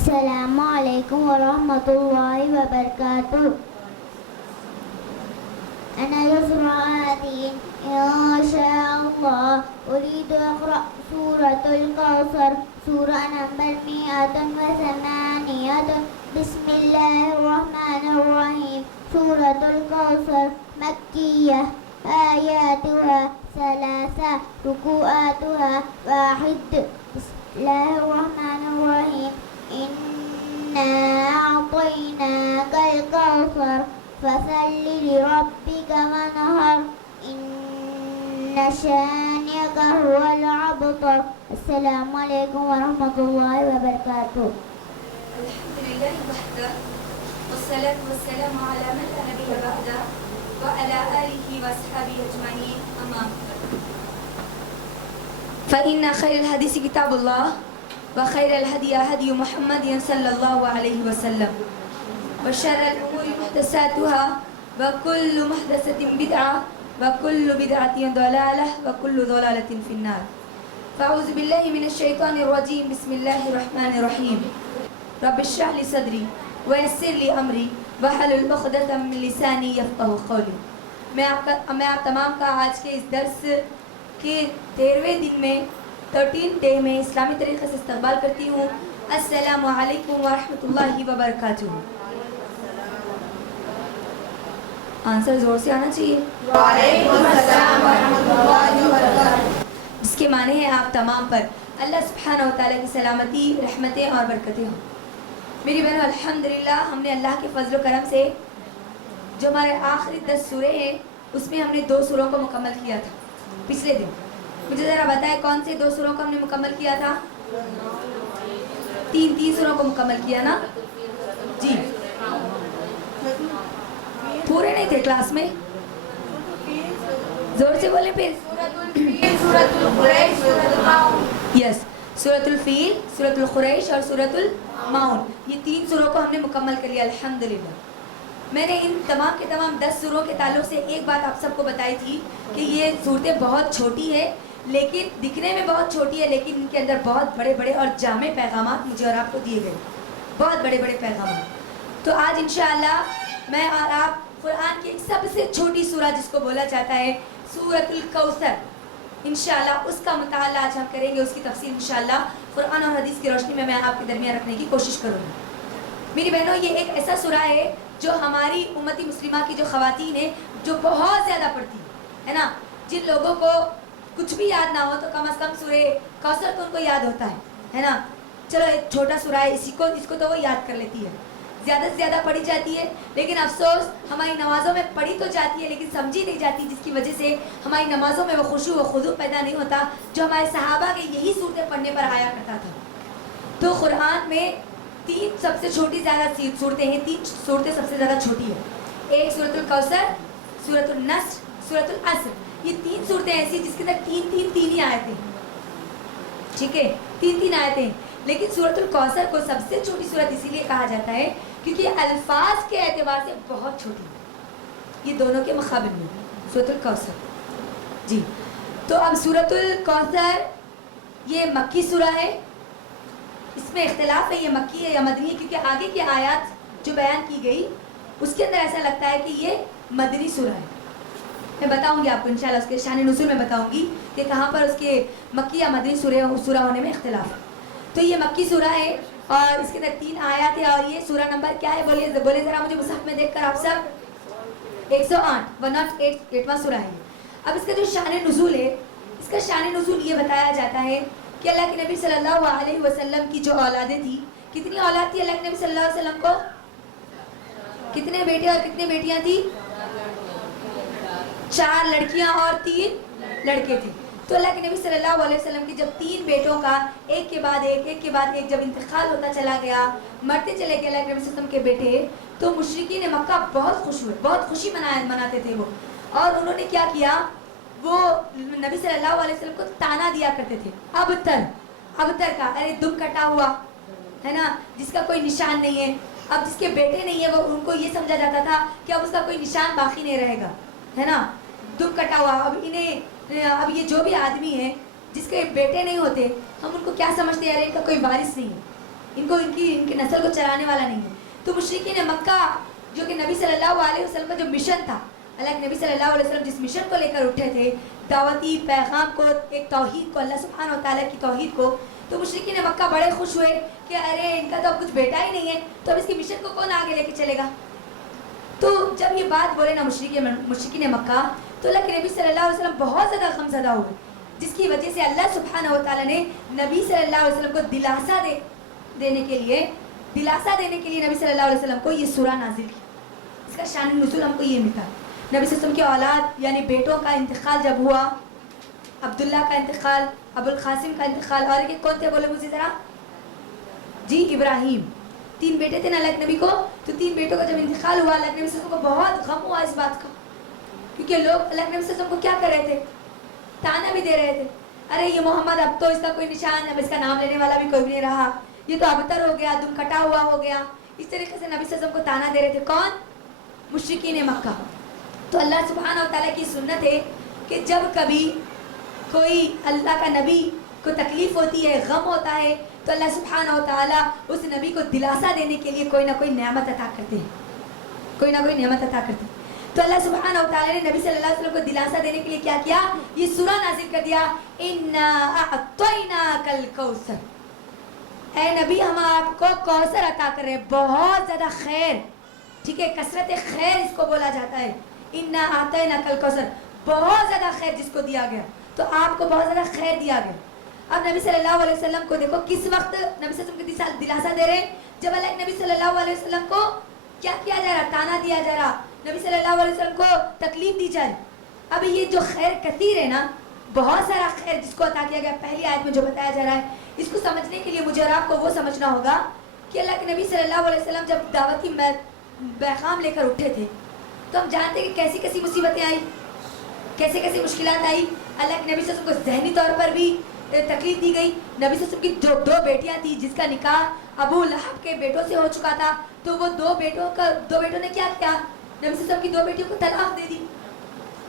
السلام عليكم ورحمة الله وبركاته. أنا يسرى هذه إن شاء الله أريد أقرأ سورة الكوثر سورة نمبر 108. بسم الله الرحمن الرحيم. سورة الكوثر مكية آياتها 3 ركوعاتها 1. بسم الله الرحمن الرحيم. إنا أعطيناك الكوثر فصل لربك وانحر إن شانئك هو الأبتر. السلام عليكم ورحمة الله وبركاته. الحمد لله وحده والصلاة والسلام على من لا نبي بعده وعلى آله وأصحابه أجمعين أما بعد. فإن خير الحديث كتاب الله وخير الهدي هدي محمد صلى الله عليه وسلم وشر الأمور محدثاتها وكل محدثة بدعة وكل بدعة ضلالة وكل ضلالة في النار. فأعوذ بالله من الشيطان الرجيم. بسم الله الرحمن الرحيم. رب اشرح لي صدري ويسر لي أمري واحلل عقدة من لساني يفقهوا قولي. میں آپ تمام کا آج کے اس درس کے 13ویں دن میں 13 ڈے میں اسلامی طریقے سے استقبال کرتی ہوں. السلام علیکم ورحمۃ اللہ وبرکاتہ. آنسر زور سے آنا چاہیے. وعلیکم السلام ورحمۃ اللہ وبرکاتہ. جس کے معنی ہے آپ تمام پر اللہ سبحانہ و تعالیٰ کی سلامتی، رحمتیں اور برکتیں ہوں. میری بہنوں الحمدللہ ہم نے اللہ کے فضل و کرم سے جو ہمارے آخری 10 سورے ہیں اس میں ہم نے 2 سوروں کو مکمل کیا تھا پچھلے دن. مجھے ذرا بتائیں کون سے 2 سوروں کو ہم نے مکمل کیا تھا؟ 3 سوروں کو مکمل کیا نا جی. پورے نہیں تھے کلاس میں؟ زور سے بولیں پھر. سورۃ القریش، سورۃ الماؤن. یس، سورۃ الفیل، سورۃ القریش اور سورۃ الماؤن، یہ 3 سوروں کو ہم نے مکمل کر لیا الحمدللہ. میں نے ان تمام کے تمام 10 سوروں کے تعلق سے ایک بات آپ سب کو بتائی تھی کہ یہ صورتیں بہت چھوٹی ہے، لیکن دکھنے میں بہت چھوٹی ہے، لیکن ان کے اندر بہت بڑے بڑے اور جامع پیغامات مجھے اور آپ کو دیے گئے، بہت بڑے بڑے پیغامات. تو آج انشاءاللہ میں اور آپ قرآن کی ایک سب سے چھوٹی سورہ جس کو بولا جاتا ہے سورۃ الکوثر، انشاءاللہ اس کا مطالعہ آج ہم کریں گے. اس کی تفصیل انشاءاللہ قرآن اور حدیث کی روشنی میں آپ کے درمیان رکھنے کی کوشش کروں گی. میری بہنوں یہ ایک ایسا سورہ ہے جو ہماری امتی مسلمہ کی جو خواتین ہیں جو بہت زیادہ پڑھتی ہے نا، جن لوگوں کو کچھ بھی یاد نہ ہو تو کم از کم سورہ کوثر تو ان کو یاد ہوتا ہے نا. چلو ایک چھوٹا سورہ ہے، اس کو تو وہ یاد کر لیتی ہے. زیادہ سے زیادہ پڑھی جاتی ہے، لیکن افسوس ہماری نمازوں میں پڑھی تو جاتی ہے لیکن سمجھی نہیں جاتی، جس کی وجہ سے ہماری نمازوں میں وہ خشوع و خضوع پیدا نہیں ہوتا جو ہمارے صحابہ کے یہی صورتیں پڑھنے پر آیا کرتا تھا. تو قرآن میں 3 سب سے چھوٹی زیادہ صورتیں ہیں، 3 صورتیں سب سے زیادہ چھوٹی ہیں. ایک سورۃ الکوثر، سورۃ النصر، سورۃ العصر. یہ 3 صورتیں ایسی جس کے اندر 3 ہی آیتیں، ٹھیک ہے، 3 آیتیں. لیکن سورۃ الکوثر کو سب سے چھوٹی سورت اسی لیے کہا جاتا ہے کیونکہ الفاظ کے اعتبار سے بہت چھوٹی ہے یہ دونوں کے مقابل میں سورۃ الکوثر جی. تو اب سورۃ الکوثر یہ مکی سورہ ہے. اس میں اختلاف ہے یہ مکی ہے یا مدنی ہے، کیونکہ آگے کی آیات جو بیان کی گئی اس کے اندر ایسا لگتا ہے کہ یہ مدنی سورہ ہے. میں بتاؤں گی آپ کو انشاءاللہ اس کے شان نزول میں بتاؤں گی کہ کہاں پر اس کے مکی یا مدنی سورہ ہونے میں اختلاف ہے. تو یہ مکی سورہ ہے اور اس کے اندر 3 آیات ہے. اور یہ سورہ نمبر کیا ہے بولے ذرا مجھے مصحف میں دیکھ کر آپ سب. 108 108واں سورہ ہے. اب اس کا جو شان نزول ہے، اس کا شان نزول یہ بتایا جاتا ہے کہ اللہ کے نبی صلی اللہ علیہ وسلم کی جو اولادیں تھیں، کتنی اولاد تھی اللہ کے نبی صلی اللہ علیہ وسلم کو؟ کتنے بیٹے اور کتنے بیٹیاں تھیں؟ 4 لڑکیاں اور 3 لڑکے تھے. تو اللہ کے نبی صلی اللہ علیہ وسلم کی جب 3 بیٹوں کا ایک کے بعد ایک جب انتقال ہوتا چلا گیا، مرتے چلے گئے اللہ کے نبی صلی اللہ علیہ وسلم کے بیٹے، تو مشرکین مکہ بہت خوش ہوئے، بہت خوشی مناتے تھے وہ. اور انہوں نے کیا کیا، وہ نبی صلی اللہ علیہ وسلم کو تانا دیا کرتے تھے اب تر کا، ارے دم کٹا ہوا ہے نا، جس کا کوئی نشان نہیں ہے. اب جس کے بیٹے نہیں ہے وہ ان کو یہ سمجھا جاتا تھا کہ اب اس کا کوئی نشان باقی نہیں رہے گا، ہے نا، دم کٹا ہوا. اب یہ جو بھی آدمی ہے جس کے بیٹے نہیں ہوتے، ہم ان کو کیا سمجھتے ہیں، ارے ان کا کوئی وارث نہیں ہے. इनकी नस्ल को चलाने वाला नहीं है। तो मुशरिकीन मक्का जो कि नबी सल्लल्लाहु अलैहि वसल्लम का जो मिशन था, अल्लाह के नबी सल्लल्लाहु अलैहि वसल्लम जिस मिशन को लेकर उठे थे, दावती पैगाम को, एक तौहीद को, अल्लाह सुब्हानहू व तआला की तौहीद को, तो मुशरिकीन मक्का बड़े खुश हुए कि अरे इनका तो अब कुछ बेटा ही नहीं है, तो अब इसके मिशन को कौन आगे लेके चलेगा। तो जब ये बात बोले ना मुशरिकीन मक्का, तो अल्लाह के नबी सल्लल्लाहु अलैहि वसल्लम बहुत ज़्यादा गमज़दा हुए, जिसकी वजह से अल्लाह सुब्हानहू व तआला ने नबी सल्लल्लाहु अलैहि वसल्लम को दिलासा देने के लिए नबी सल्लल्लाहु अलैहि वसल्लम को ये सूरा नाजिल की। इसका शान नुज़ुल हमको ये मिलता है। नबी सल्लल्लाहु अलैहि वसल्लम की औलाद यानी बेटों का इंतकाल जब हुआ, अब्दुल्ला का इंतकाल, अबुल कासिम का इंतकाल, और ये कौन थे बोले मुझे ज़रा जी, इब्राहिम। 3 बेटे थे ना अल्लाह के नबी को, तो 3 बेटों का जब इंतकाल हुआ, अल्लाह के नबी सल्लल्लाहु अलैहि वसल्लम को बहुत गम हुआ इस बात का, क्योंकि लोग अल्लाह के नबी सल्लल्लाहु अलैहि वसल्लम को क्या कर रहे थे, ताना भी दे रहे थे, अरे ये मोहम्मद अब तो इसका कोई निशान, अब इसका नाम लेने वाला भी कोई नहीं रहा, ये तो अबतर हो गया, दुम कटा हुआ हो गया। इस तरीके से नबी सल्लल्लाहु अलैहि वसल्लम को ताना दे रहे थे कौन, मुशरिकीन मक्का। तो अल्लाह सुब्हानहू व तआला की सुन्नत है कि जब कभी कोई अल्लाह का नबी को तकलीफ होती है, गम होता है, तो अल्लाह सुब्हानहू व तआला उस नबी को दिलासा देने के लिए कोई ना कोई नेमत अता करते हैं, कोई ना कोई नेमत अता करते हैं। तो अल्लाह सुब्हानहू व तआला ने नबी सल्लल्लाहु अलैहि वसल्लम को दिलासा देने के लिए क्या किया, ये सूरा नाज़िल कर दिया, इन्ना अअतैनाकल कौसर, ऐ नबी हम आपको कौसर अता कर रहे हैं, बहुत ज़्यादा खैर, ठीक है, कसरत खैर इसको बोला जाता है, इन्ना अअतैनाकल कौसर, बहुत ज़्यादा खैर जिसको दिया गया, तो आपको बहुत ज़्यादा खैर दिया गया। अब नबी सल्लल्लाहु अलैहि वसल्लम को देखो किस वक्त नबी सल्लल्लाहु अलैहि वसल्लम को दिलासा दे रहे हैं, जब अल्लाह के नबी सल्लल्लाहु अलैहि वसल्लम को क्या किया जा रहा, ताना दिया जा रहा, नबी सल्लल्लाहु अलैहि वसल्लम को तकलीफ दी जा रही। अब ये जो खैर कतीर है ना, बहुत सारा खैर जिसको अता किया गया, पहली आयत में जो बताया जा रहा है, इसको समझने के लिए मुझे और आपको वो समझना होगा कि अल्लाह के नबी सल्लल्लाहु अलैहि वसल्लम जब दावती पैगाम लेकर उठे थे, तो हम जानते हैं कि कैसी कैसी मुसीबतें आई, कैसे कैसी मुश्किलात आई। अल्लाह के नबी सल्लल्लाहु अलैहि वसल्लम को ज़हनी तौर पर भी तकलीफ दी गई। नबी सल्लल्लाहु अलैहि वसल्लम की जो 2 बेटियां थी, जिसका निकाह अबू लहब के बेटों से हो चुका था, तो वो 2 बेटों ने क्या किया, नबी सल्लल्लाहु अलैहि वसल्लम की 2 बेटियों को तलाक दे दी।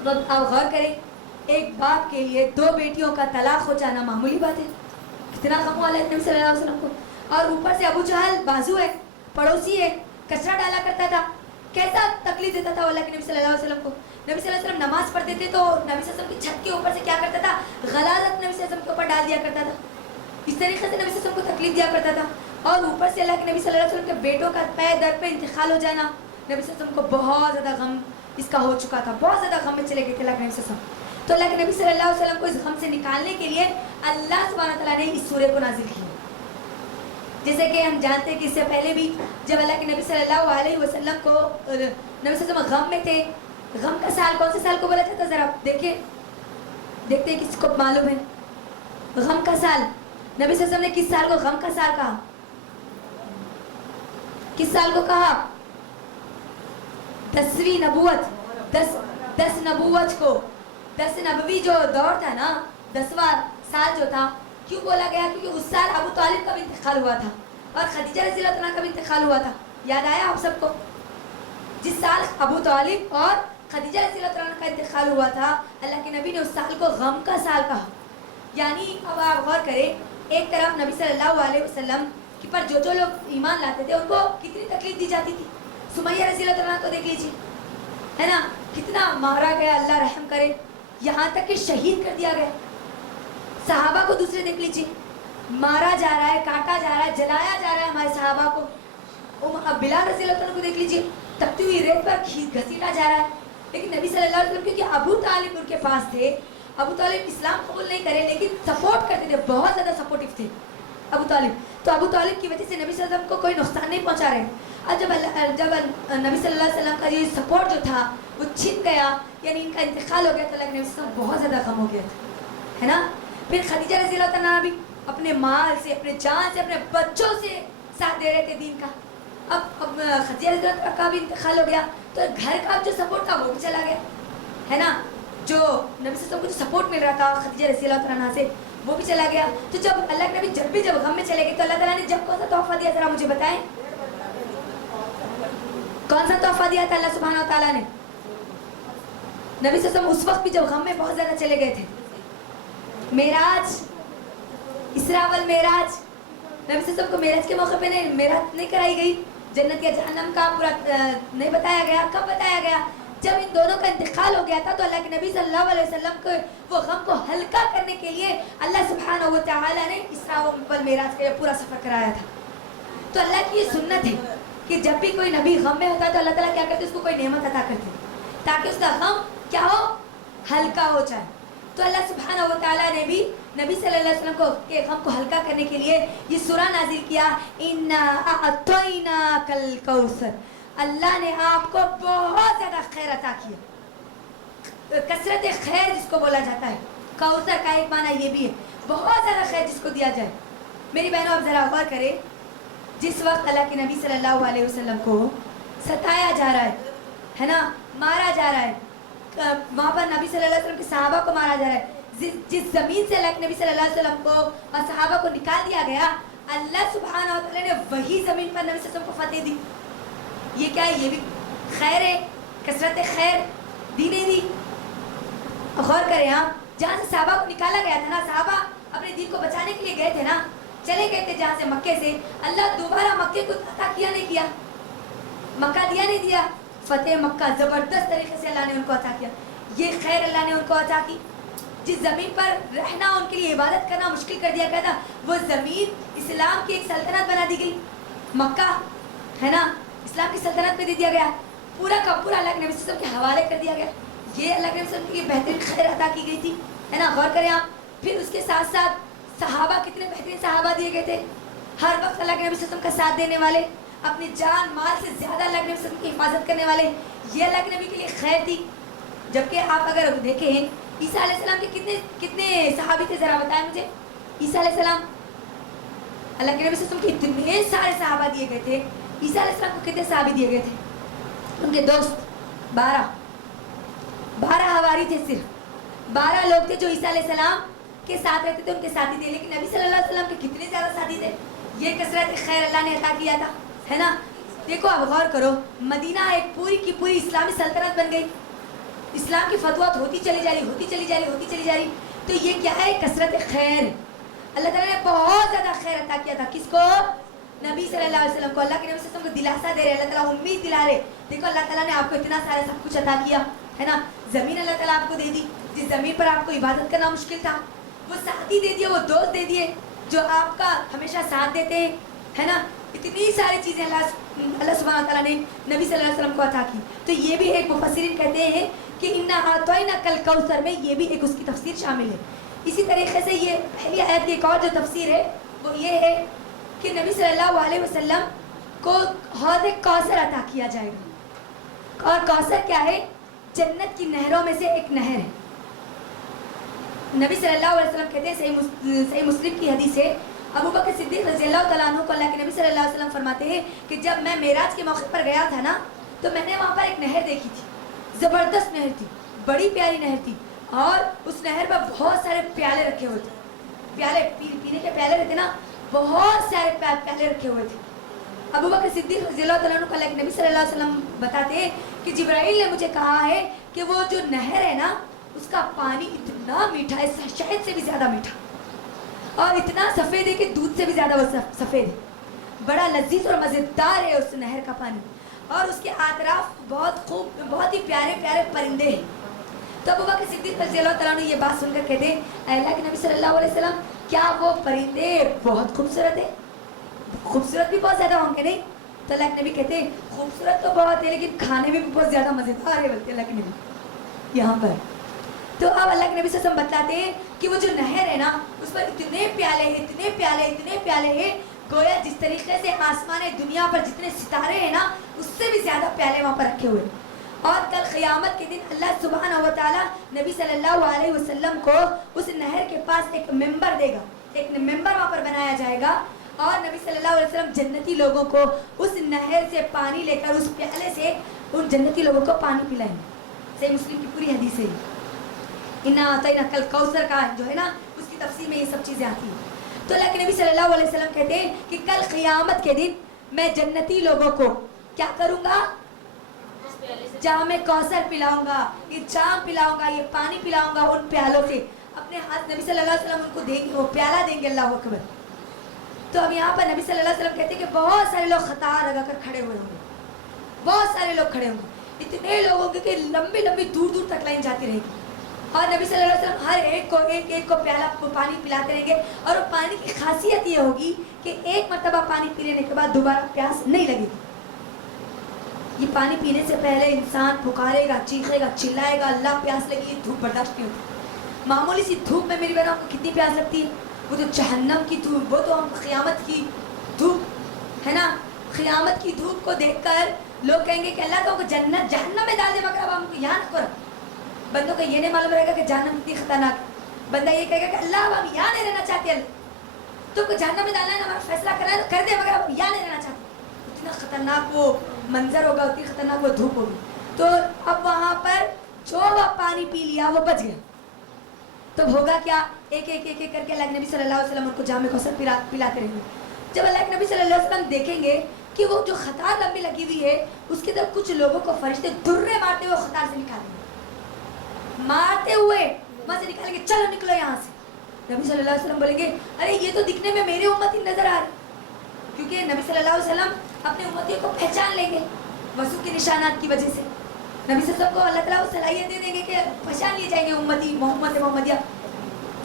अब आप गौर करें, एक बाप के लिए 2 बेटियों का तलाक हो जाना मामूली बात है, कितना गम हुआ नबी सल्लल्लाहु अलैहि वसल्लम को। और ऊपर से अबू जहल बाजू है, पड़ोसी है, कचरा डाला करता था, कैसा तकलीफ देता था अल्लाह के नबी सल्लल्लाहु अलैहि वसल्लम को। नबी सल्लल्लाहु अलैहि वसल्लम नमाज पढ़ते थे तो नबी सल्लल्लाहु अलैहि वसल्लम की छत के ऊपर से क्या करता था, गलाजत नबी सल्लल्लाहु अलैहि वसल्लम के ऊपर डाल दिया करता था, इस तरीके से नबी सल्लल्लाहु अलैहि वसल्लम को तकलीफ दिया करता था। और ऊपर से अल्लाह के नबी सल्लल्लाहु अलैहि वसल्लम के बेटों का पे दर पे इंतकाल हो जाना, नबी सल्लल्लाहु अलैहि वसल्लम को बहुत ज़्यादा गम इसका हो चुका था, बहुत ज़्यादा गम में चले गए थे अल्लाह के नबी सल्लल्लाहु अलैहि वसल्लम। तो अल्लाह के नबी सल्लल्लाहु अलैहि वसल्लम को इस गम से निकालने के लिए अल्लाह सुब्हानहू व तआला ने इस सूरे को नाजिल किया। जैसे कि हम जानते हैं कि इससे पहले भी जब अल्लाह के नबी सल्लल्लाहु अलैहि वसल्लम को नबी सल्लल्लाहु अलैहि वसल्लम गम में थे, गम का साल कौन से साल को बोला जाता है, ज़रा देखिए, देखते हैं किसको मालूम है गम का साल। नबी सल्लल्लाहु अलैहि वसल्लम ने किस साल को गम का साल कहा, किस साल को कहा, 10वीं नबूवत, 10 नबूवत को, 10 नबवी जो दौर था ना, 10वां साल जो था, क्यों बोला गया, क्योंकि उस साल अबू तालिब का भी इंतकाल हुआ था और खदीजा रज़ियल्लाहु अन्हा का भी इंतकाल हुआ था। याद आया आप सबको, जिस साल अबू तालिब और खदीजा रज़ियल्लाहु अन्हा का इंतकाल हुआ था, अल्लाह के नबी ने उस साल को गम का साल कहा। यानी अब आप गौर करें, एक तरफ नबी सल्लल्लाहु अलैहि वसल्लम कि पर जो लोग ईमान लाते थे उनको कितनी तकलीफ दी जाती थी। सुमैया रज़ियल्लाहु अन्हा को देख लीजिए, है ना, कितना मारा गया, अल्लाह रहम करे, यहाँ तक कि शहीद कर दिया गया। सहाबा को दूसरे देख लीजिए, मारा जा रहा है, काटा जा रहा है, जलाया जा रहा है हमारे सहाबा को। अब बिलाल रज़ियल्लाहु अन्हु को देख लीजिए, तपती हुई रेत पर घसीटा जा रहा है। लेकिन नबी सल्लल्लाहु अलैहि वसल्लम क्योंकि अबू तालिब उनके पास थे, अबू तालिब इस्लाम कबूल नहीं करे लेकिन सपोर्ट करते थे, बहुत ज़्यादा सपोर्टिव थे अबू तालिब। तो अबू तालिब की वजह से नबी सल्लल्लाहु अलैहि वसल्लम को कोई नुकसान नहीं पहुंचा रहे। और जब नबी सल्लल्लाहु अलैहि वसल्लम का ये सपोर्ट जो था वो छिन गया, यानी इनका इंतकाल हो गया, तो अल्लाह के नबी सल्लल्लाहु अलैहि वसल्लम बहुत ज़्यादा गम हो गया था, है ना। फिर खदीजा रज़ियल्लाहु अन्हा भी अपने माल से, अपने जान से, अपने बच्चों से साथ दे रहे थे दीन का। अब खदीजा रज़ियल्लाहु अन्हा का भी इंतकाल हो गया, तो घर का जो सपोर्ट था वो भी चला गया, है ना। जो नबी सल्लल्लाहु अलैहि वसल्लम को जो सपोर्ट मिल रहा था खदीजा रज़ियल्लाहु अन्हा से, वो भी चला गया। तो जब अल्लाह के नबी जब गम में चले गए, तो अल्लाह ताला ने जब कौन सा तोहफा दिया, जरा मुझे बताएं, कौन सा तोहफा दिया था अल्लाह सुब्हानहू व तआला ने। नबी सल्लल्लाहु अलैहि वसल्लम उस वक्त भी जब गम में बहुत ज़्यादा चले गए थे, मेराज, इसरा वल मेराज, नबी सल्लल्लाहु अलैहि वसल्लम को मेराज के मौके पे नहीं कराई गई, जन्नत या जहन्नम का पूरा नहीं बताया गया। कब बताया गया? जब इन दोनों का इंतकाल हो गया था तो अल्लाह के नबी सल्लल्लाहु अलैहि वसल्लम को वो गम को हल्का करने के लिए अल्लाह सुब्हानहू व तआला ने इसरा वल मेराज का पूरा सफ़र कराया था। तो अल्लाह की ये सुन्नत है कि जब भी कोई नबी गम में होता है तो अल्लाह ताला क्या करते, उसको कोई नेमत अता करते ताकि उसका गम क्या हो, हल्का हो जाए। तो अल्लाह सुब्हानहू व तआला ने भी नबी सल्लल्लाहु अलैहि वसल्लम को के गम को हल्का करने के लिए ये सूरा नाजिल किया, इन्ना अअतैनाकल कौसर। अल्लाह ने आपको बहुत ज़्यादा खैर अता किया। कसरत खैर जिसको बोला जाता है, कौसर का एक माना ये भी है, बहुत ज़्यादा खैर जिसको दिया जाए। मेरी बहनों, आप ज़रा गौर करें, जिस वक्त अल्लाह के नबी सल्लल्लाहु अलैहि वसल्लम को सताया जा रहा है ना, मारा जा रहा है, वहाँ पर नबी सल्लल्लाहु अलैहि वसल्लम के सहाबा को मारा जा रहा है, जिस ज़मीन से अल्लाह के नबी सल्लल्लाहु अलैहि वसल्लम को और सहाबा को निकाल दिया गया, अल्लाह सुब्हानहू व तआला ने वही ज़मीन पर नबी सल्लल्लाहु अलैहि वसल्लम को फतेह दी। ये क्या है? ये भी खैर है, कसरत खैर दी नहीं दी। गौर करें आप, जहाँ से सहाबा को निकाला गया था ना, सहाबा अपने दीन को बचाने के लिए गए थे ना, चले गए थे जहाँ से मक्के से, अल्लाह दोबारा मक्के को अता किया नहीं किया, मक्का दिया नहीं दिया, फतेह मक्का ज़बरदस्त तरीके से अल्लाह ने उनको अता किया। ये खैर अल्लाह ने उनको अता की। जिस ज़मीन पर रहना, उनके लिए इबादत करना मुश्किल कर दिया गया था, वो ज़मीन इस्लाम की एक सल्तनत बना दी गई। मक्का है ना, इस्लाम की सल्तनत में दे दिया गया, पूरा का पूरा अल्लाह के नबी सल्लल्लाहु अलैहि वसल्लम के हवाले कर दिया गया। ये अल्लाह के नबी सल्लल्लाहु अलैहि वसल्लम के लिए बेहतरीन खैर अता की गई थी, है ना। गौर करें आप, फिर उसके साथ साथ सहाबा, कितने बेहतरीन सहाबा दिए गए थे, हर वक्त अल्लाह के नबी सल्लल्लाहु अलैहि वसल्लम का साथ देने वाले, अपनी जान माल से ज़्यादा अल्लाह के नबी सल्लल्लाहु अलैहि वसल्लम की हिफाजत करने वाले। ये अल्लाह के नबी के लिए खैर थी। जबकि आप अगर देखें, ईसा अलैहिस्सलाम के कितने कितने सहाबी थे, ज़रा बताएं मुझे। ईसा अलैहिस्सलाम, अल्लाह के नबी सल्लल्लाहु अलैहि वसल्लम के इतने सारे सहाबा दिए गए थे। ईसा अलैहिस्सलाम को कितने सहाबी दिए गए थे? उनके दोस्त 12 हवारी थे, सिर्फ 12 लोग थे जो ईसा अलैहिस्सलाम के साथ रहते थे, उनके साथी थे। लेकिन नबी सल्लल्लाहु अलैहि वसल्लम के कितने ज़्यादा साथी थे। ये कसरत खैर अल्लाह ने अता किया था, है ना। देखो, अब गौर करो, मदीना एक पूरी की पूरी इस्लामी सल्तनत बन गई, इस्लाम की फतवात होती चली जा रही, होती चली जा रही, होती चली जा रही। तो ये क्या है? कसरत खैर। अल्लाह ताला ने बहुत ज़्यादा खैर अता किया था। किसको? नबी सल्लल्लाहु अलैहि वसल्लम को। अल्लाह के नबी सल्लल्लाहु अलैहि वसल्लम को दिलासा दे रहे, अल्लाह ताला उम्मीद दिला रहे। देखो, अल्लाह ताला ने आपको इतना सारा सब कुछ अता किया, है ना। ज़मीन अल्लाह ताला आपको दे दी, जिस ज़मीन पर आपको इबादत करना मुश्किल था, वो साथी दे दिए, वो दोस्त दे दिए जो आपका हमेशा साथ देते हैं, है ना। इतनी सारी चीज़ें अल्लाह सुब्हानहू व तआला ने नबी सल्लल्लाहु अलैहि वसल्लम को अता की। तो ये भी एक मुफस्सिरीन कहते हैं कि इन्ना अतैनाकल कौसर में ये भी एक उसकी तफसीर शामिल है। इसी तरीके से ये पहली आयत की एक और जो तफसीर है वो ये है कि नबी सल्लल्लाहु अलैहि वसल्लम को हौज़ कौसर अता किया जाएगा। और कौसर क्या है? जन्नत की नहरों में से एक नहर है। नबी सल्लल्लाहु अलैहि वसल्लम कहते हैं, सही मुस्लिम की हदीस है, अबू बकर सिद्दीक़ रज़ियल्लाहु तआला अन्हु को अल्लाह के नबी सल्लल्लाहु अलैहि वसल्लम फरमाते हैं कि जब मैं मेराज के मौके पर गया था ना, तो मैंने वहाँ पर एक नहर देखी थी, ज़बरदस्त नहर थी, बड़ी प्यारी नहर थी। और उस नहर पर बहुत सारे प्याले रखे हुए थे, प्याले पीने के प्याले रहते ना, बहुत सारे प्याले रखे हुए थे। अबू बकर सिद्दीक़ रज़ियल्लाहु तआला अन्हु को अल्लाह के नबी सल्लल्लाहु अलैहि वसल्लम बताते हैं कि जिब्राइल ने मुझे कहा है कि वो जो नहर है ना, उसका पानी इतना मीठा है, शहद से भी ज़्यादा मीठा, और इतना सफ़ेद है कि दूध से भी ज़्यादा वो सफ़ेद है। बड़ा लजीज और मज़ेदार है उस नहर का पानी, और उसके आतराफ बहुत ही प्यारे प्यारे परिंदे हैं। तो अबू बकर सिद्दीक़ रज़ियल्लाहु तआला अन्हु ये बात सुनकर कहते हैं, अल्लाह के नबी सल्लल्लाहु अलैहि वसल्लम, क्या वो परिंदे बहुत खूबसूरत है? खूबसूरत भी बहुत ज़्यादा होंगे नहीं? तो अल्लाह के नबी कहते हैं, खूबसूरत तो बहुत है, लेकिन खाने में भी बहुत ज़्यादा मज़ेदार है, बोलते अल्लाह के नबी यहाँ पर। तो अब अल्लाह के नबी सल्लल्लाहु अलैहि वसल्लम बताते हैं कि वो जो नहर है ना, उस पर इतने प्याले हैं, इतने प्याले, इतने प्याले हैं, गोया जिस तरीके से आसमान दुनिया पर जितने सितारे हैं ना, उससे भी ज़्यादा प्याले वहाँ पर रखे हुए। और कल क़यामत के दिन अल्लाह सुब्हानहू व तआला नबी सल्लल्लाहु अलैहि वसल्लम को उस नहर के पास एक मेंबर देगा, एक मेंबर वहाँ पर बनाया जाएगा, और नबी सल्लल्लाहु अलैहि वसल्लम जन्नती लोगों को उस नहर से पानी लेकर, उस प्याले से उन जन्नती लोगों को पानी पिलाएंगे। सही मुस्लिम की पूरी हदीस है। इन्ना अतैनाकल कौसर का जो है ना, उसकी तफसीर में ये सब चीज़ें आती हैं। तो अल्लाह के नबी सल्लल्लाहु अलैहि वसल्लम कहते हैं कि कल क़यामत के दिन मैं जन्नती लोगों को क्या करूँगा? जहाँ मैं कौसर पिलाऊंगा, ये जाम पिलाऊंगा, ये पानी पिलाऊंगा उन प्यालों से। अपने हाथ नबी सल्लल्लाहु अलैहि वसल्लम उनको देंगे, वो प्याला देंगे, अल्लाह अकबर। تو اب یہاں پر نبی صلی اللہ علیہ وسلم کہتے ہیں کہ بہت سارے لوگ قطار لگا کر کھڑے ہوئے ہوں گے, بہت سارے لوگ کھڑے ہوں گے, اتنے لوگوں کے کہ لمبی لمبی دور دور تک لائن جاتی رہے گی, اور نبی صلی اللہ علیہ وسلم ہر ایک کو پیالہ پانی پلاتے رہیں گے, اور وہ پانی کی خاصیت یہ ہوگی کہ ایک مرتبہ پانی پی لینے کے بعد دوبارہ پیاس نہیں لگے گی. یہ پانی پینے سے پہلے انسان پکارے گا, چیخے گا, چلائے گا, اللہ پیاس لگی, یہ دھوپ برداشت نہیں ہوتی. معمولی سی دھوپ میں میری بہنوں کو کتنی پیاس لگتی ہے, وہ تو جہنم کی دھوپ, وہ تو ہم قیامت کی دھوپ ہے نا, قیامت کی دھوپ کو دیکھ کر لوگ کہیں گے کہ اللہ تو جنت جہنم میں ڈال دے, مگر اب ہم کو یہاں نہ کرو. بندوں کو یہ نہیں معلوم رہے گا کہ جہنم کتنی خطرناک ہے. بندہ یہ کہے گا کہ اللہ اب ہم یہاں نہیں رہنا چاہتے, تو کو جہنم میں ڈالنا ہے, ہمارا فیصلہ کرنا ہے تو کر دے, مگر اب یہاں نہیں رہنا چاہتے. اتنا خطرناک وہ منظر ہوگا, اتنی خطرناک وہ دھوپ ہوگی. تو اب وہاں پر جو وہ پانی پی لیا وہ بچ گیا, تو ہوگا کیا, ایک ایک ایک ایک کر کے اللہ کے نبی صلی اللہ علیہ وسلم ان کو جام کوثر پلاتے رہیں گے. جب اللہ کے نبی صلی اللہ علیہ وسلم دیکھیں گے کہ وہ جو خطار لمبی لگی ہوئی ہے اس کی طرف کچھ لوگوں کو فرشتے درے مارتے ہوئے خطار سے نکالیں گے, مارتے ہوئے وہاں سے نکالیں گے, چلو نکلو یہاں سے. نبی صلی اللہ علیہ وسلم بولیں گے ارے یہ تو دکھنے میں میرے امتی نظر آ رہے, کیونکہ نبی صلی اللہ علیہ وسلم اپنے امتیوں کو پہچان لیں گے وضو کے نشانات کی وجہ سے. نبی صلی اللہ علیہ وسلم کو اللہ تعالیٰ وہ صلاحیت دے دیں گے کہ پہچان لیے جائیں گے امتی محمد محمدیہ.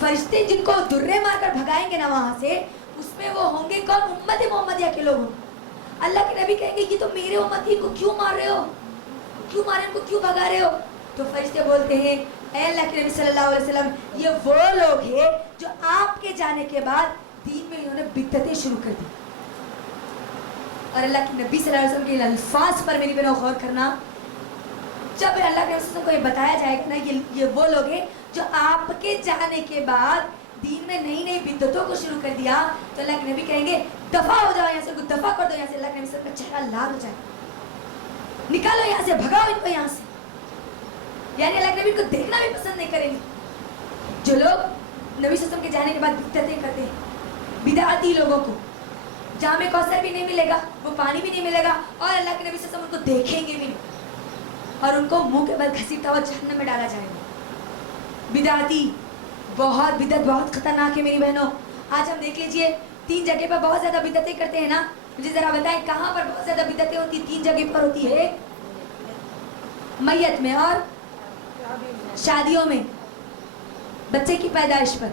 فرشتے جن کو درے مار کر بھگائیں گے نا وہاں سے, اس میں وہ ہوں گے کون, امت محمدیہ کے لوگ. اللہ کے نبی کہیں گے یہ تو میرے امتی کو کیوں مار رہے ہو, کیوں مارے, ان کو کیوں بھگا رہے ہو. تو فرشتے بولتے ہیں اے اللہ کے نبی صلی اللہ علیہ وسلم, یہ وہ لوگ ہیں جو آپ کے جانے کے بعد دین میں انہوں نے بدعتیں شروع کر دی. اور اللہ کے نبی صلی اللہ علیہ وسلم کے الفاظ پر میری بہنوں غور کرنا, جب اللہ کے رسول کو یہ بتایا جائے گا نا یہ وہ لوگ ہیں جو آپ کے جانے کے بعد دین میں نئی نئی بدعتوں کو شروع کر دیا, تو اللہ کے نبی کہیں گے دفع ہو جاؤ یہاں سے, دفع کر دو یہاں سے. اللہ کے نبی صلی اللہ علیہ وسلم کا چہرہ لال ہو جائے, نکالو یہاں سے, بھگاؤ ان کو یہاں سے. یعنی اللہ کے نبی کو دیکھنا بھی پسند نہیں کریں گے جو لوگ نبی صلی اللہ علیہ وسلم کے جانے کے بعد بدعتیں کرتے ہیں. بدعتی لوگوں کو جام کوثر بھی نہیں ملے گا, وہ پانی بھی نہیں ملے گا, اور اللہ کے نبی صلی اللہ علیہ وسلم ان کو دیکھیں گے بھی نہیں, اور ان کو منہ کے بل گھسیٹا ہوا جہنم میں ڈالا جائے گا. بدعتی, بہت بدعت بہت خطرناک ہے میری بہنوں. آج ہم دیکھ لیجئے 3 جگہ پر بہت زیادہ بدعتیں کرتے ہیں نا, مجھے ذرا بتائیں کہاں پر بہت زیادہ بدعتیں ہوتی ہیں. 3 جگہ پر ہوتی ہے, میت میں اور شادیوں میں, بچے کی پیدائش پر.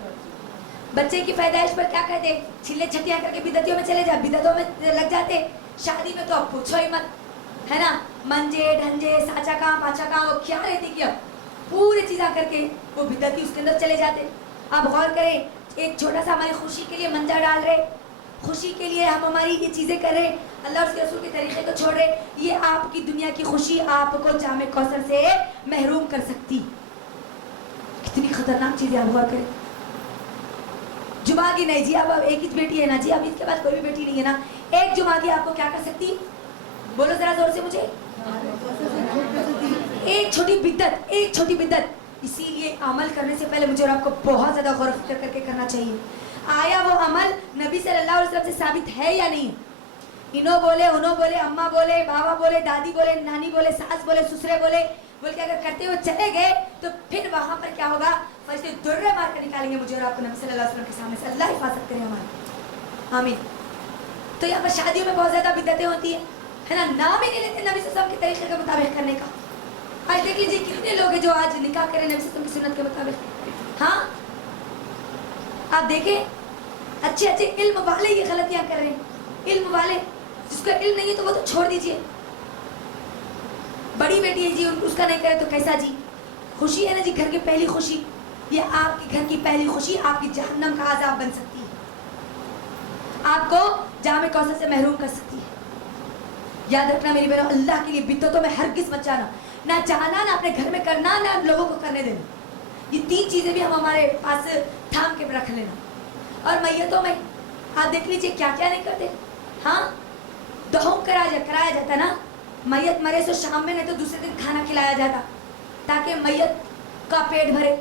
بچے کی پیدائش پر کیا کہتے ہیں, چھلے چھٹیاں کر کے بدعتیوں میں چلے جا, بدعتوں میں لگ جاتے. شادی میں تو اب پوچھو ہی مت, ہے نا, منجے ڈھنجے ساچا کام پاچا کام, وہ کیا رہتی کہ اب پورے چیزاں کر کے وہ بدعتی اس کے اندر چلے جاتے. آپ غور کریں, ایک چھوٹا سا ہماری خوشی کے لیے منجا ڈال رہے, خوشی کے لیے ہم ہماری یہ چیزیں کر رہے, اللہ اور اس کے رسول کے طریقے کو چھوڑ رہے. یہ آپ کی دنیا کی خوشی آپ کو جام کوثر سے محروم کر سکتی. کتنی خطرناک چیز ہے, آپ غور کریں. جمعہ کی نہیں جی, اب ایک ہی بیٹی ہے نا جی, اب اس کے بعد کوئی بھی بیٹی نہیں ہے نا, ایک جمعہ کی آپ کو کیا کر سکتی, بولو ذرا زور سے مجھے, ایک چھوٹی بدعت, ایک چھوٹی بدعت. اسی لیے عمل کرنے سے پہلے مجھے اور آپ کو بہت زیادہ غور و فکر کر کے کرنا چاہیے. آیا وہ عمل نبی صلی اللہ علیہ وسلم سے ثابت ہے یا نہیں. انہوں بولے, انہوں بولے, اماں بولے, بابا بولے, دادی بولے, نانی بولے, ساس بولے, سسرے بولے, بول کے اگر کرتے ہوئے چلے گئے تو پھر وہاں پر کیا ہوگا, فرشتے درے مار کر نکالیں گے مجھے اور آپ کو نبی صلی اللہ علیہ وسلم کے سامنے سے. اللہ حفاظت کرے ہماری, آمین. تو یہاں پر شادیوں میں بہت زیادہ بدعتیں ہوتی ہیں, ہے نا, نام ہی نہیں لیتے نبی صلی اللہ علیہ وسلم کے طریقے کے مطابق کرنے کا. آج دیکھ لیجیے کتنے لوگ ہیں جو آج نکاح کریں نبی صلی اللہ علیہ وسلم کی سنت کے مطابق. ہاں آپ دیکھیں, اچھے اچھے علم والے یہ غلطیاں کر رہے ہیں. علم والے, جس کا علم نہیں ہے تو وہ تو چھوڑ دیجیے. بڑی بیٹی ہے جی, اس کا نہیں کرے تو کیسا جی, خوشی ہے نا جی, گھر کی پہلی خوشی, یہ آپ کے گھر کی پہلی خوشی آپ کی جہنم کا عذاب بن سکتی ہے, آپ کو جام کوثر سے محروم کر سکتی ہے. یاد رکھنا میری بہنوں, اللہ کے لیے بدعتوں میں ہرگز مت جانا, نہ چاہنا, نہ اپنے گھر میں کرنا, نہ لوگوں کو کرنے دینا. یہ 3 چیزیں بھی ہم ہمارے پاس تھام کے رکھ لینا. اور میتوں میں آپ دیکھ لیجیے کیا کیا نہیں کرتے. ہاں, دہوں کرایا جاتا نا, میت مرے تو شام میں نہیں تو دوسرے دن کھانا کھلایا جاتا تاکہ میت کا پیٹ بھرے,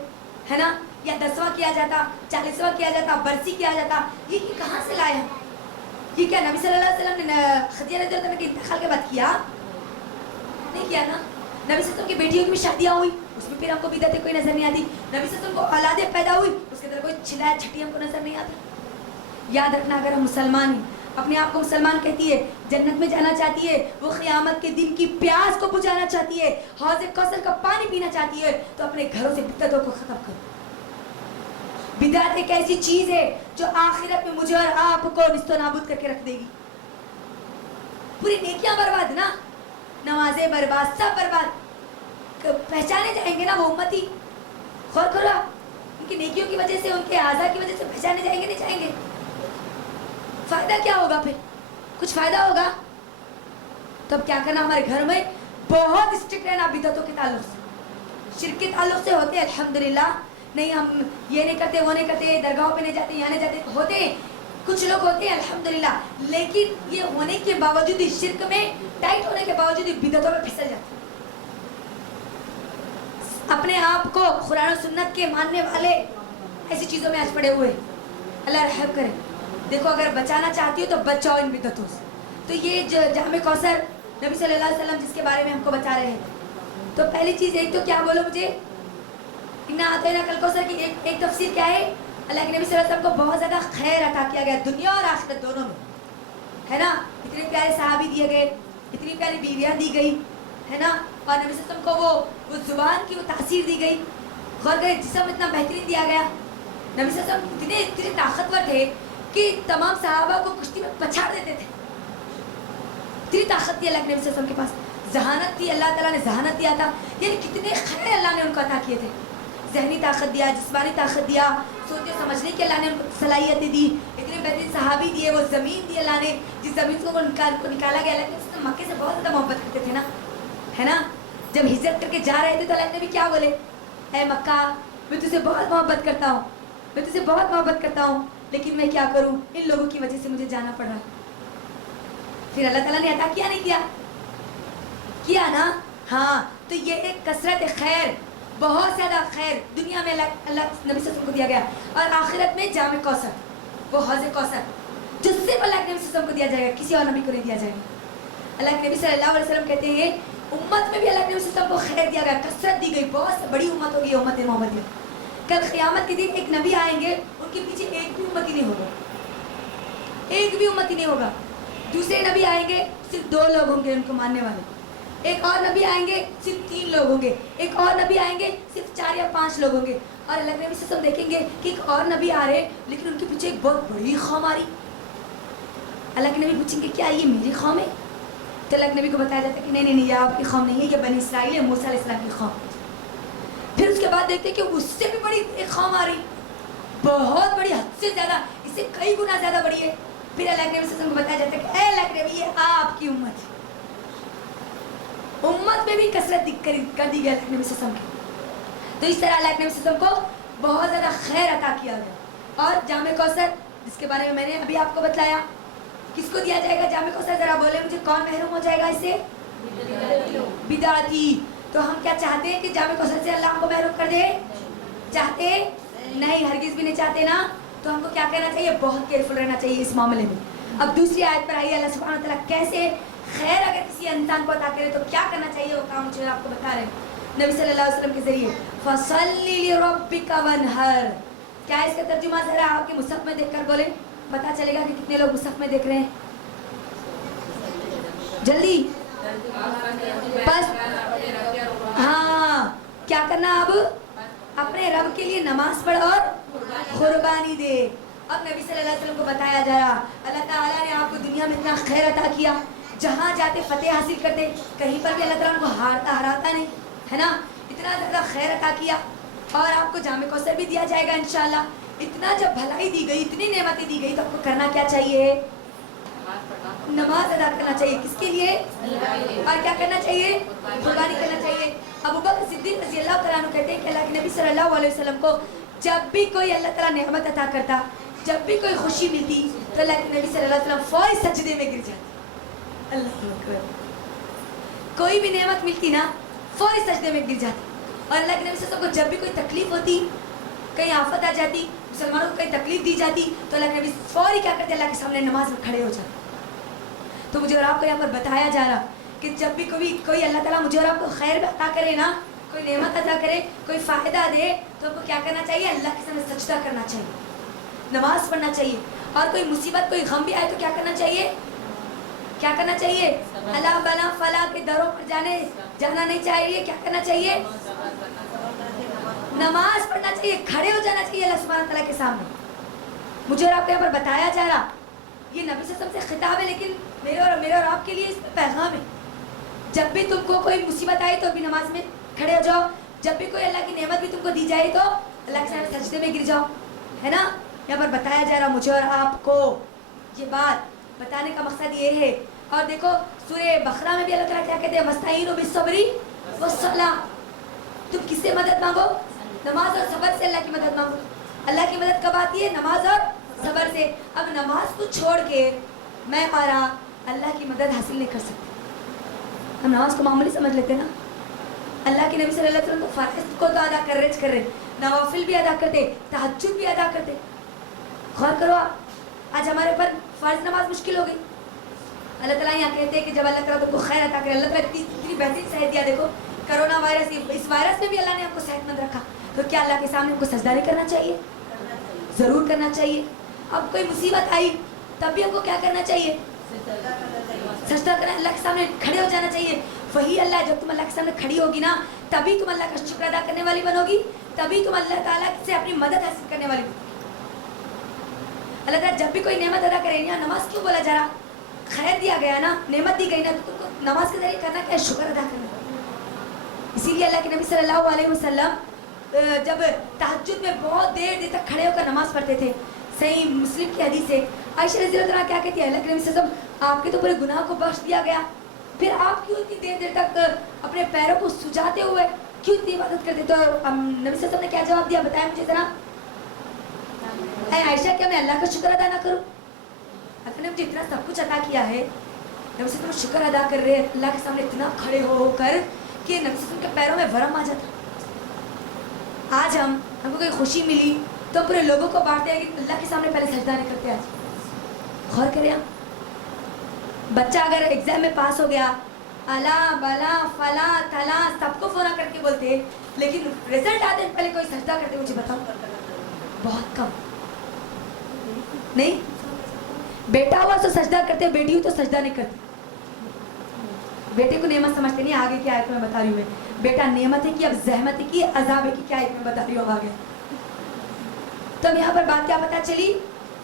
ہے نا, یا 10واں کیا جاتا, 40واں کیا جاتا, برسی کیا جاتا. یہ کہاں سے لایا, یہ کیا نبی صلی اللہ علیہ وسلم نے خدیجہ رضی اللہ عنہا کے انتقال کے بعد کیا نہیں کیا نا. نبی صلی اللہ علیہ وسلم کی بیٹیوں کی بھی شادیاں ہوئی, اس میں پھر ہم کو بدعتیں کوئی نظر نہیں آتی. نبی صلی اللہ علیہ وسلم کو اولادیں پیدا ہوئی, اس کے اندر کوئی چھلایا چھٹی ہم کو نظر نہیں آتا. याद रखना, अगर हम मुसलमान हैं, अपने आप को मुसलमान कहती है, जन्नत में जाना चाहती है, वो क़यामत के दिन की प्यास को बुझाना चाहती है, हौज़ कौसर का पानी पीना चाहती है, तो अपने घरों से बिदअतों को ख़त्म करो। बिदअत एक ऐसी चीज़ है जो आखिरत में मुझे और आपको निस्तो नाबूद करके रख देगी। पूरी नेकियां बर्बाद ना, नमाजें बर्बाद, सब बर्बाद। पहचाने जाएंगे ना वो उम्मती, गौर करो आप, उनकी नेकियों की वजह से, उनके आज़ा की वजह से पहचाने जाएंगे, नहीं जाएंगे? फ़ायदा क्या होगा फिर? कुछ फ़ायदा होगा? तो अब क्या करना, हमारे घर में बहुत स्ट्रिक्ट रहना बिदअतों के ताल्लुक से, शिर्क के ताल्लुक से होते हैं अल्हम्दुलिल्लाह, नहीं हम ये नहीं करते, वो नहीं करते, दरगाहों पे नहीं जाते, यहाँ नहीं जाते, होते हैं कुछ लोग होते हैं अल्हम्दुलिल्लाह, लेकिन ये होने के बावजूद ही, शिर्क में टाइट होने के बावजूद ही बिदअतों में फिसल जाते हैं। अपने आप को कुरान और सुन्नत के मानने वाले ऐसी चीज़ों में आज पड़े हुए, अल्लाह रहम करे। देखो, अगर बचाना चाहती हो तो बचाओ इन बिदअतों से। तो ये जामे कौसर नबी सल्लल्लाहु अलैहि वसल्लम जिसके बारे में हमको बता रहे हैं, तो पहली चीज़ एक तो क्या बोलो मुझे, इन्ना आतैना कल कौसर की एक तफसीर क्या है, अल्लाह के नबी सल्लल्लाहु अलैहि वसल्लम को बहुत ज़्यादा खैर अता किया गया दुनिया और आखिरत दोनों में, है ना। इतने प्यारे सहाबी दिए गए, इतनी प्यारी बीवियाँ दी गई, है ना, और नबी सल्लल्लाहु अलैहि वसल्लम को वो ज़ुबान की वो तासीर दी गई, गौर करें जिस्म इतना बेहतरीन दिया गया। नबी सल्लल्लाहु अलैहि वसल्लम इतने ताकतवर थे कि तमाम सहाबा को कुश्ती में पछाड़ देते थे, इतनी ताकत थी अल्लाह के नबी सल्लल्लाहु अलैहि वसल्लम के पास, जहानत थी, अल्लाह ताला ने जहानत दिया था, यानी कितने खैर अल्लाह ने उनको अता किए थे, ज़हनी ताकत दिया, जिस्मानी ताकत दिया, सोचने समझने की अल्लाह ने उनको सलाहियतें दी, इतने बेहतरीन सहाबी दिए, वो ज़मीन दी अल्लाह ने, जिस ज़मीन को निकाला गया, अल्लाह के मक्के से बहुत ज़्यादा मोहब्बत करते थे ना, है ना। जब हिजरत करके जा रहे थे तो अल्लाह ने भी क्या बोले, ऐ मक्का मैं तुझसे बहुत मोहब्बत करता हूँ, मैं तुझसे बहुत मोहब्बत करता हूँ, लेकिन मैं क्या करूँ, इन लोगों की वजह से मुझे जाना पड़ रहा है। फिर अल्लाह ताला ने अता किया, नहीं किया? किया ना। हाँ, तो ये एक कसरत खैर, बहुत ज़्यादा खैर दुनिया में अल्लाह नबी सल्लल्लाहु अलैहि वसल्लम को दिया गया, और आखिरत में जामे कौसर, वो हौज़ कौसर जो सिर्फ अल्लाह के नबी सल्लल्लाहु अलैहि वसल्लम को दिया जाएगा, किसी और नबी को नहीं दिया जाएगा। अल्लाह के नबी सल्लल्लाहु अलैहि वसल्लम कहते हैं, उम्मत में भी अल्लाह के नबी सल्लल्लाहु अलैहि वसल्लम को खैर दिया गया, कसरत दी गई, बहुत बड़ी उम्मत होगी उम्मत मोहम्मदिया। कल क़यामत के दिन एक नबी आएंगे, उनके पीछे एक भी उम्मती नहीं होगा, एक भी उम्मती नहीं होगा। दूसरे नबी आएंगे, सिर्फ 2 लोग होंगे उनको मानने वाले, एक और नबी आएंगे, सिर्फ 3 लोग होंगे, एक और नबी आएंगे, सिर्फ 4 या 5 लोग होंगे, और अल्लाह के नबी से सब देखेंगे कि एक और नबी आ रहे, लेकिन उनके पीछे एक बहुत बड़ी कौम आ रही। अल्लाह के नबी पूछेंगे क्या ये मेरी कौम है? तो अल्लाह के नबी को बताया जाता है कि नहीं नहीं नहीं, ये आपकी कौम नहीं है, ये बनी इसराइल है, मूसा अलैहिस्सलाम की कौम। फिर उसके बाद देखते हैं कि उससे भी बड़ी एक कौम आ रही, बहुत बड़ी, हद से ज़्यादा, इससे कई गुना ज़्यादा बड़ी है। फिर अल्लाह के नबी से को बताया जाता है कि अल्लाह के नबी ये आपकी उम्मत है। उम्मत में भी कसरत कर दी गई अल्लाह के नबी से की। तो इस तरह अल्लाह के नबी से को बहुत ज़्यादा खैर अता किया गया। और जामे कौसर जिसके बारे में मैंने अभी आपको बतलाया, किसको दिया जाएगा जामे कौसर? ज़रा बोले मुझे, कौन महरूम हो जाएगा इससे? बिदअती। तो हम क्या चाहते हैं कि जामे कौसर से अल्लाह हमको महरूम कर दे? चाहते नहीं, हरगिज़ भी नहीं चाहते ना। तो हमको क्या करना चाहिए? बहुत केयरफुल रहना चाहिए इस मामले में। अब दूसरी आयत पर आइए, अल्लाह सुब्हानहू व तआला कैसे खैर अगर किसी इंसान को अता करे तो क्या करना चाहिए, वो काम मुझे आपको बता रहे हैं नबी सल्लल्लाहु अलैहि वसल्लम के जरिए। फसल्ली लिरब्बिका वनहर, क्या है इसका तर्जुमा? ज़रा आपके मुसहफ में देखकर बोले, पता चलेगा कि कितने लोग मुसहफ में देख रहे हैं। जल्दी बस। हाँ, क्या करना? अब अपने रब के लिए नमाज पढ़ और कुर्बानी दे। अब नबी सल्लल्लाहु अलैहि वसल्लम को बताया जा रहा, अल्लाह ताला ने आपको दुनिया में इतना खैर अता किया, जहाँ जाते फतेह हासिल करते, कहीं पर भी अल्लाह ताला उनको हराता नहीं, है ना। इतना ज़्यादा खैर अता किया, और आपको जामे कौसर भी दिया जाएगा इंशाल्लाह। इतना जब भलाई दी गई, इतनी नेमतें दी गई, तो आपको करना क्या चाहिए? नमाज अदा करना चाहिए। किसके लिए? और क्या करना चाहिए? कुर्बानी करना चाहिए। अबू बकर सिद्दीक़ रज़ियल्लाहु तआला अन्हु कहते हैं कि अल्लाह के नबी सल्लल्लाहु अलैहि वसल्लम को जब भी कोई अल्लाह ताला नेमत अता करता, जब भी कोई खुशी मिलती, तो अल्लाह के नबी सल्लल्लाहु अलैहि वसल्लम फौरी सजदे में गिर जाते। अल्लाह अकबर। कोई भी नेमत मिलती ना, फौरी सजदे में गिर जाते। और अल्लाह के नबी सल्लल्लाहु अलैहि वसल्लम को जब भी कोई तकलीफ होती, कहीं आफत आ जाती, मुसलमानों को कहीं तकलीफ दी जाती, तो अल्लाह के नबी फौरी क्या करते? अल्लाह के सामने नमाज में खड़े हो जाते। तो मुझे और आपको यहाँ पर बताया जा रहा कि जब भी कोई अल्लाह ताला मुझे और आपको खैर अता करे ना, कोई नेमत अता करे, कोई फ़ायदा दे, तो आपको क्या करना चाहिए? अल्लाह के सामने सजदा करना चाहिए, नमाज पढ़ना चाहिए। اور کوئی مصیبت کوئی غم بھی آئے تو کیا کرنا چاہیے؟ کیا کرنا چاہیے؟ اللہ بلا فلا کے دروں پر جانا نہیں چاہیے. کیا کرنا چاہیے؟ نماز پڑھنا چاہیے, کھڑے ہو جانا چاہیے اللہ سبحانہ تعالیٰ کے سامنے. مجھے اور آپ کو یہاں پر بتایا جا رہا, یہ نبی صلی اللہ علیہ وسلم سے خطاب ہے, لیکن میرے اور آپ کے لیے اس میں پیغام ہے. جب بھی تم کو کوئی مصیبت آئی تو بھی نماز میں کھڑے ہو جاؤ. جب بھی کوئی اللہ کی نعمت بھی تم کو دی جائے تو اللہ کے سامنے سجدے میں گر جاؤ, ہے نا. یہاں پر بتایا جا رہا مجھے اور آپ کو, یہ بات بتانے کا مقصد یہ ہے. اور دیکھو سورہ بقرہ میں بھی اللہ تعالیٰ کیا کہتے ہیں؟ وَاسْتَعِینُوا بِالصَّبْرِ وَالصَّلَاةِ. تم کس سے مدد مانگو؟ نماز اور صبر سے اللہ کی مدد مانگو. اللہ کی مدد کب آتی ہے؟ نماز اور صبر سے. اب نماز کو چھوڑ کے میں اور آپ اللہ کی مدد حاصل نہیں کر سکتے. ہم نماز کو معمولی سمجھ لیتے نا. اللہ کے نبی صلی اللہ علیہ وسلم تو فرض کو تو ادا کر رہے, نوافل بھی ادا کرتے, تہجد بھی ادا کرتے. غور کرو آپ, آج ہمارے پر فرض نماز مشکل ہو گئی. اللہ تعالیٰ یہاں کہتے ہیں کہ جب اللہ تعالیٰ تم کو خیر عطا کرے, اللہ تعالیٰ اتنی بہترین صحت دیا. دیکھو کرونا وائرس, اس وائرس میں بھی اللہ نے ہم کو صحت مند رکھا, تو کیا اللہ کے سامنے ہم کو سجدہ نہیں کرنا چاہیے؟ ضرور کرنا چاہیے. اب کوئی مصیبت آئی تب بھی ہم کو کیا کرنا چاہیے؟ سجدہ کرنا, اللہ کے سامنے کھڑے ہو جانا چاہیے. وہی اللہ, جب تم اللہ کے سامنے کھڑی ہوگی نا, تبھی تم اللہ کا شکر ادا کرنے والی بنو گی, تبھی تم اللہ تعالیٰ سے اپنی مدد حاصل کرنے والی بنو گی. اللہ تعالیٰ جب بھی کوئی نعمت ادا کرے, یہاں نماز کیوں بولا جا رہا؟ خیر دیا گیا نا, نعمت دی گئی نا, تو تم کو نماز کے ذریعے کرنا کیا ہے؟ شکر ادا کرنا. اسی لیے اللہ کے نبی صلی اللہ علیہ وسلم جب تہجد میں بہت دیر تک کھڑے ہو کر نماز پڑھتے تھے. صحیح مسلم کی حدیث ہے, عائشہ رضی اللہ عنہا کیا کہتی ہے, اللہ کے نبی صلی اللہ علیہ وسلم آپ کے تو پورے گناہ کو بخش دیا گیا, پھر آپ کیوں اتنی دیر تک اپنے پیروں کو سجاتے ہوئے کیوں اتنی عبادت کرتے؟ تو نبی صلی اللہ علیہ وسلم نے کیا جواب دیا, بتایا مجھے ذرا. اے عائشہ, کیا میں اللہ کا شکر ادا نہ کروں؟ اللہ نے مجھے اتنا سب کچھ عطا کیا ہے, نبی صلی اللہ علیہ وسلم شکر ادا کر رہے ہیں اللہ کے سامنے اتنا کھڑے ہو کر کہ نبی صلی اللہ علیہ وسلم کے پیروں میں ورم آ جاتا. آج ہم کو کوئی خوشی ملی تو پورے لوگوں کو بانٹتے ہیں کہ اللہ کے سامنے پہلے سجدہ نہیں کرتے. آج غور کریں, بچہ اگر ایگزام میں پاس ہو گیا, الا بلا فلا تلا سب کو فونا کر کے بولتے ہیں, لیکن رزلٹ آتے ہیں پہلے کوئی سجدہ کرتے, مجھے بتاؤ, بہت کم. نہیں, بیٹا ہوا تو سجدہ کرتے, بیٹی ہو تو سجدہ نہیں کرتے. بیٹے کو نعمت سمجھتے نہیں. آگے کیا آیت میں بتا رہی ہوں, میں بیٹا نعمت ہے کہ اب زحمت ہے کہ عذاب ہے کہ کیا آیت میں بتا رہی ہوں آگے. تو اب یہاں پر بات کیا پتہ چلی,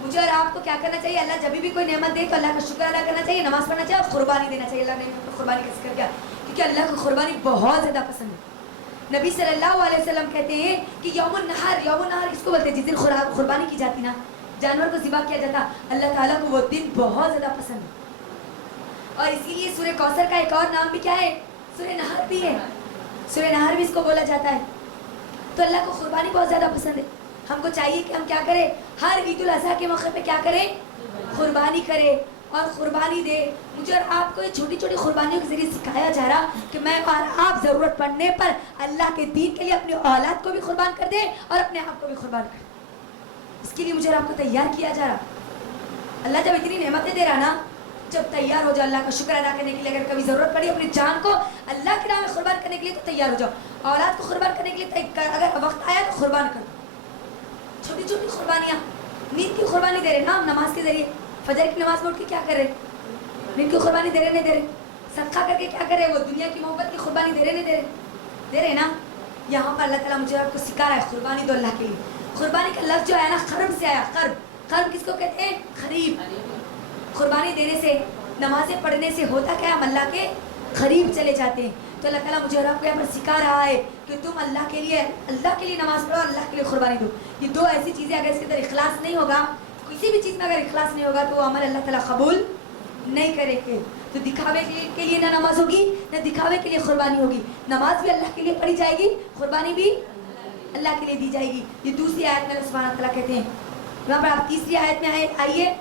مجھے اور آپ کو کیا کرنا چاہیے؟ اللہ جب بھی کوئی نعمت دے تو اللہ کا شکر ادا کرنا چاہیے, نماز پڑھنا چاہیے اور قربانی دینا چاہیے. اللہ نے قربانی کا ذکر کیا کیونکہ اللہ کو قربانی بہت زیادہ پسند ہے. نبی صلی اللہ علیہ وسلم کہتے ہیں کہ یوم النحر اس کو بولتے ہیں جس دن قربانی کی جاتی نا, جانور کو ذبح کیا جاتا, اللہ تعالیٰ کو وہ دن بہت زیادہ پسند ہے. اور اسی لیے سورہ کوثر کا ایک اور نام بھی کیا ہے؟ سورہ نحر بھی ہے. سورہ نحر بھی اس کو بولا جاتا ہے. تو اللہ کو قربانی بہت زیادہ پسند ہے. ہم کو چاہیے کہ ہم کیا کریں, ہر عید الاضحیٰ کے موقع پہ کیا کریں؟ قربانی کریں اور قربانی دے. مجھے اور آپ کو یہ چھوٹی چھوٹی قربانیوں کے ذریعے سکھایا جا رہا کہ میں اور آپ ضرورت پڑنے پر اللہ کے دین کے لیے اپنی اولاد کو بھی قربان کر دیں اور اپنے آپ کو بھی قربان کر دیں. اس کے لیے مجھے اور آپ کو تیار کیا جا رہا. اللہ جب اتنی نعمتیں دے رہا نا, جب تیار ہو جاؤ اللہ کا شکر ادا کرنے کے لیے. اگر کبھی ضرورت پڑی اپنی جان کو اللہ کے نام میں قربان کرنے کے لیے تو تیار ہو جاؤ. اولاد کو قربان کرنے کے لیے اگر وقت آیا تو قربان کر دو. چھوٹی چھوٹی قربانیاں. نیند کی قربانی دے رہے نا ہم نماز کے ذریعے, فجر کی نماز میں اٹھ کے کیا کر رہے؟ نیند کی قربانی دے رہے نہیں دے رہے؟ صدقہ کر کے کیا کر رہے؟ وہ دنیا کی محبت کی قربانی دے رہے نہیں دے رہے؟ دے رہے نا. یہاں پر اللہ تعالیٰ مجھے آپ کو سکھا رہا ہے قربانی دو اللہ کے لیے. قربانی کا لفظ جو آیا نا قرب سے آیا. قرب کس کو کہتے ہیں؟ قریب. قربانی دینے سے, نمازیں پڑھنے سے ہوتا کیا, ہم اللہ کے قریب چلے جاتے ہیں. تو اللہ تعالیٰ مجھے اور آپ کو یہاں پر سکھا رہا ہے کہ تم اللہ کے لیے نماز پڑھو اور اللہ کے لیے قربانی دو. یہ دو ایسی چیزیں اگر اس کے اندر اخلاص نہیں ہوگا, کسی بھی چیز میں اگر اخلاص نہیں ہوگا تو وہ عمل اللہ تعالیٰ قبول نہیں کرے گے. تو دکھاوے کے لیے نہ نماز ہوگی نہ دکھاوے کے لیے قربانی ہوگی. نماز بھی اللہ کے لیے پڑھی جائے گی, قربانی بھی اللہ کے لیے دی جائے گی. یہ دوسری آیت میں اللہ سبحانہ تعالیٰ کہتے ہیں. یہاں پر آپ تیسری آیت میں آئیے.